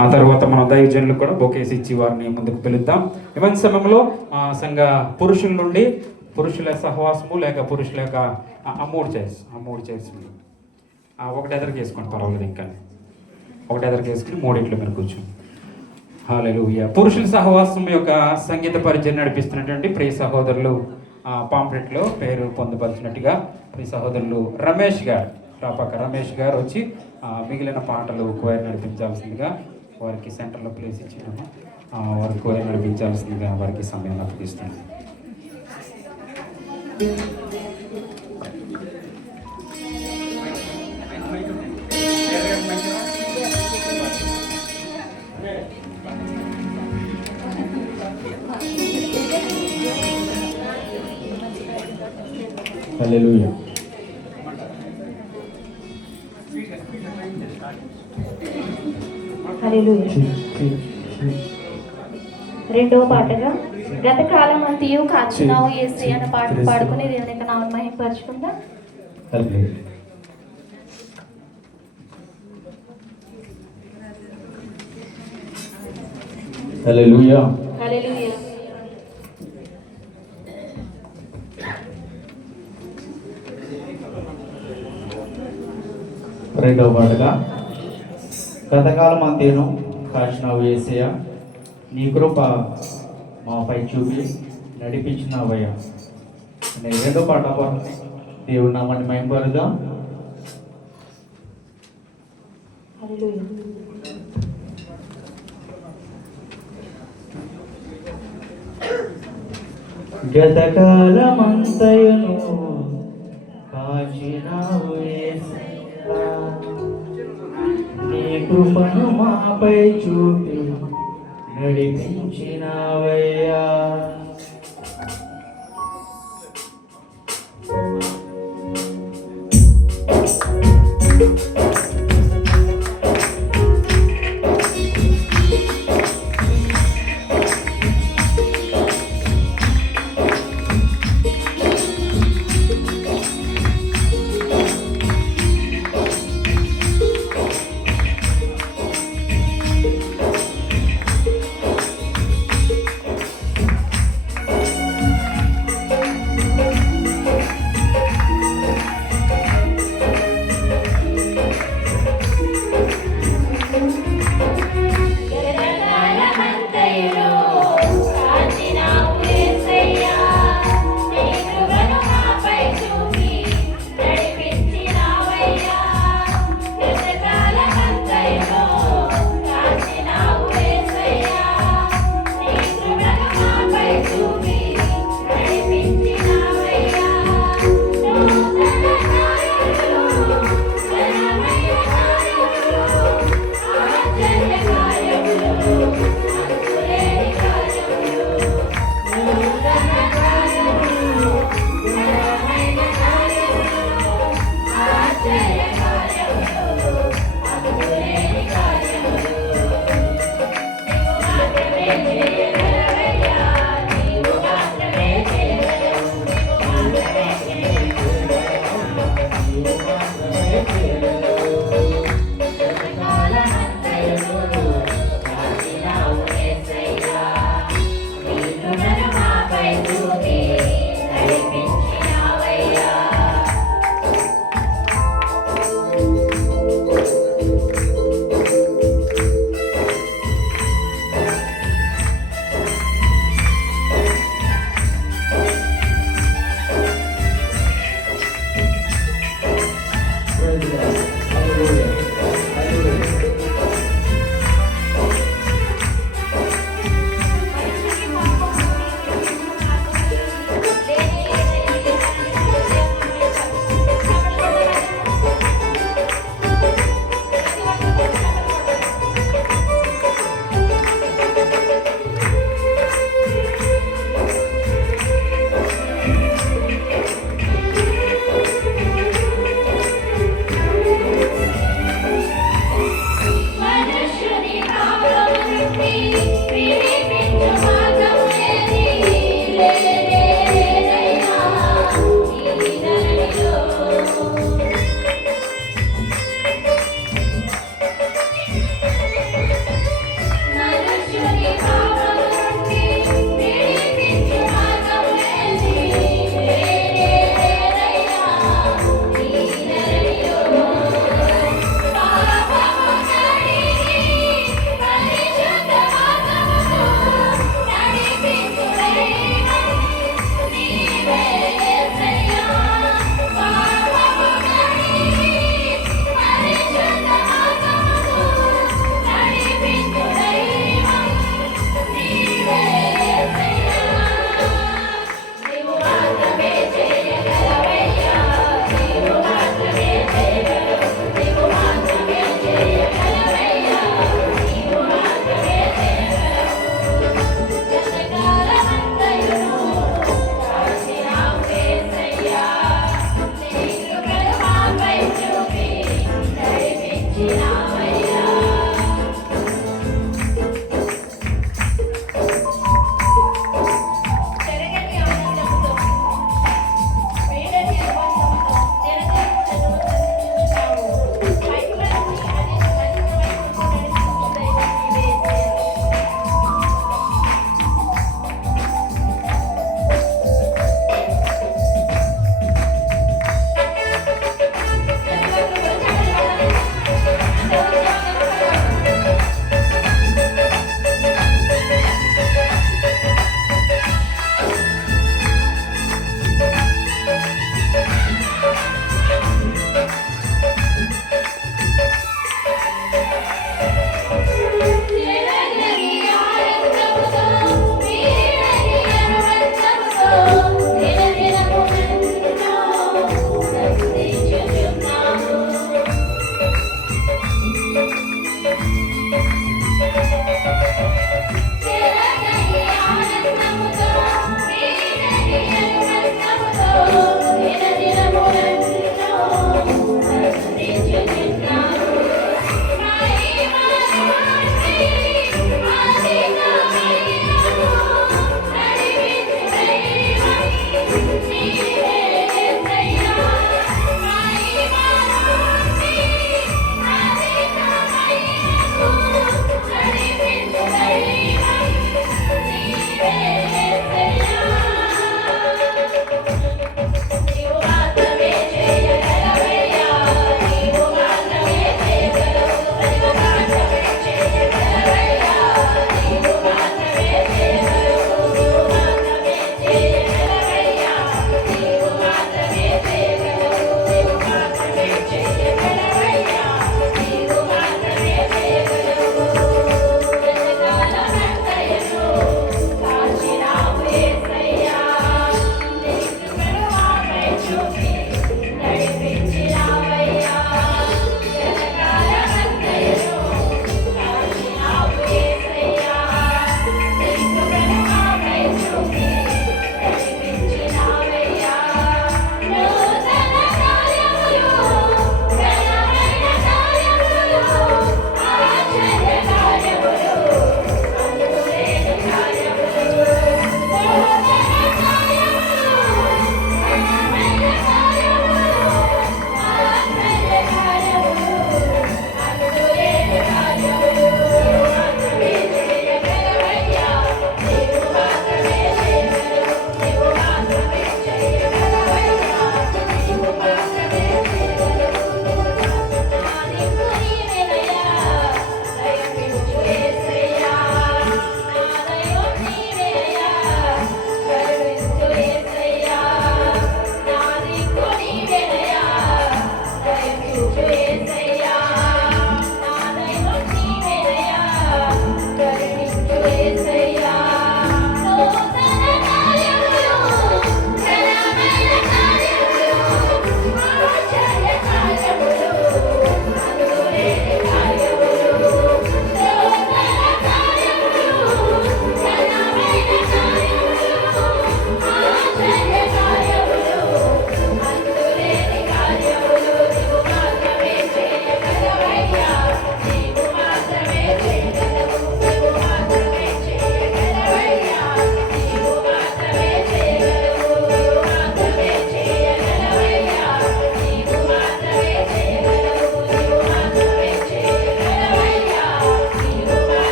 ఆ తర్వాత మనం దైవజనులకు కూడా బొకేస్ ఇచ్చి వారిని ముందుకు పిలుద్దాం. ఇవన్నీ సమయంలో సంఘ పురుషుల నుండి పురుషుల సహవాసము లేక పురుషుల యొక్క ఆ మూడు చైర్స్ ఒకటి ఎదరికి వేసుకోండి, పర్వాలేదు, ఇంకా ఒకటి ఎదరికి వేసుకుని మూడింట్లో మీరు కూర్చోండి. హల్లెలూయా. పురుషుల సహవాసం యొక్క సంగీత పరిచయం నడిపిస్తున్నటువంటి ప్రియ సహోదరులు పాంప్లెట్లో పేరు పొందుపరిచినట్టుగా ప్రియ సహోదరులు రమేష్ గారు వచ్చి మిగిలిన పాటలు కోయర్ నడిపించాల్సిందిగా వారికి సెంటర్లో ప్లేస్ ఇచ్చినాము. వారికి కోయర్ నడిపించాల్సిందిగా వారికి సమయం అప్పగిస్తుంది. హల్లెలూయా. రెండవ పాటగా గతకాలం అంతయు కాచినావు యేసయ్య అన్న పాట పాడుకుని దేవుని యొక్క నామమును మహిమపరచుకుందాం. హల్లెలూయా. హల్లెలూయా. రెండవ పాటగా గతకాలం అంతేను కాచినావు యేసయ్య, నీ కృప మాపై చూపి నడిపించినావయ్యా అనే రెండో పాట దేవుడి నామాన్ని మహిమపరుద్దాం. గతకాలమంతయును కాచినావు యేసయ్యా, నీ కృపను మాపై చూపి నడిపించినావయ్యా.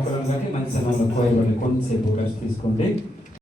ఒకరికి మంచి సమయంలో కోయబడి కొంతసేపు రెస్ట్ తీసుకోండి.